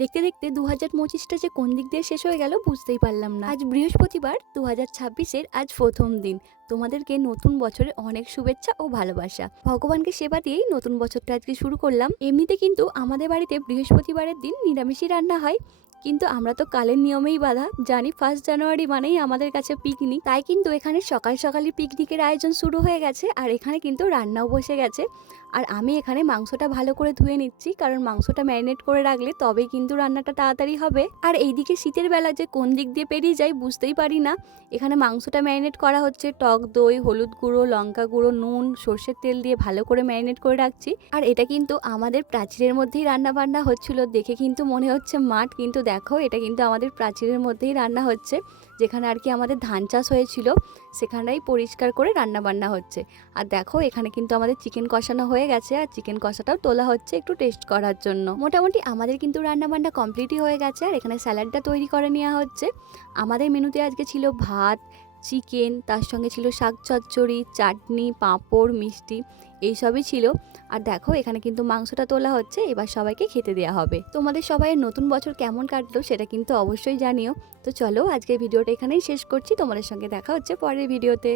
দেখতে দেখতে 2025টা যে কোন দিক দিয়ে শেষ হয়ে গেল বুঝতেই পারলাম না। আজ বৃহস্পতিবার, 2026-এর আজ প্রথম দিন। তোমাদেরকে নতুন বছরে অনেক শুভেচ্ছা ও ভালোবাসা। ভগবানকে সেবা দিয়েই নতুন বছরটা আজকে শুরু করলাম। এমনিতে কিন্তু আমাদের বাড়িতে বৃহস্পতিবারের দিন নিরামিষই রান্না হয়, কিন্তু আমরা তো কালের নিয়মেই বাঁধা, জানি 1 জানুয়ারি মানেই আমাদের কাছে পিকনিক। তাই কিন্তু এখানে সকাল সকালই পিকনিকের আয়োজন শুরু হয়ে গেছে, আর এখানে কিন্তু রান্নাও বসে গেছে। আর আমি এখানে মাংসটা ভালো করে ধুয়ে নিচ্ছি, কারণ মাংসটা ম্যারিনেট করে রাখলে তবেই কিন্তু রান্নাটা তাড়াতাড়ি হবে। আর এইদিকে শীতের বেলা যে কোন দিক দিয়ে পেরিয়ে যায় বুঝতেই পারি না। এখানে মাংসটা ম্যারিনেট করা হচ্ছে, টক দই, হলুদ গুঁড়ো, লঙ্কা গুঁড়ো, নুন, সর্ষের তেল দিয়ে ভালো করে ম্যারিনেট করে রাখছি। আর এটা কিন্তু আমাদের প্রাচীরের মধ্যেই রান্না বান্না হচ্ছিল, দেখে কিন্তু মনে হচ্ছে মাঠ, কিন্তু দেখো এটা কিন্তু আমাদের প্রাচীরের মধ্যেই রান্না হচ্ছে, যেখানে আর কি আমাদের ধান চাষ হয়েছিল সেখানেই পরিষ্কার করে রান্না বান্না হচ্ছে। আর দেখো এখানে কিন্তু আমাদের চিকেন কষানো হয়ে গেছে, আর চিকেন কষাটাও তোলা হচ্ছে একটু টেস্ট করার জন্য। মোটামুটি আমাদের কিন্তু রান্না বান্না কমপ্লিটই হয়ে গেছে, আর এখানে স্যালাডটা তৈরি করে নেওয়া হচ্ছে। আমাদের মেনুতে আজকে ছিল ভাত, চিকেন, তার সঙ্গে ছিল শাক চচ্চড়ি, চাটনি, পাঁপড়, মিষ্টি, এইসবই ছিল। আর দেখো এখানে কিন্তু মাংসটা তোলা হচ্ছে, এবার সবাইকে খেতে দেওয়া হবে। তোমাদের সবাইয়ের নতুন বছর কেমন কাটলো সেটা কিন্তু অবশ্যই জানিও। তো চলো আজকের ভিডিওটা এখানেই শেষ করছি, তোমাদের সঙ্গে দেখা হচ্ছে পরের ভিডিওতে।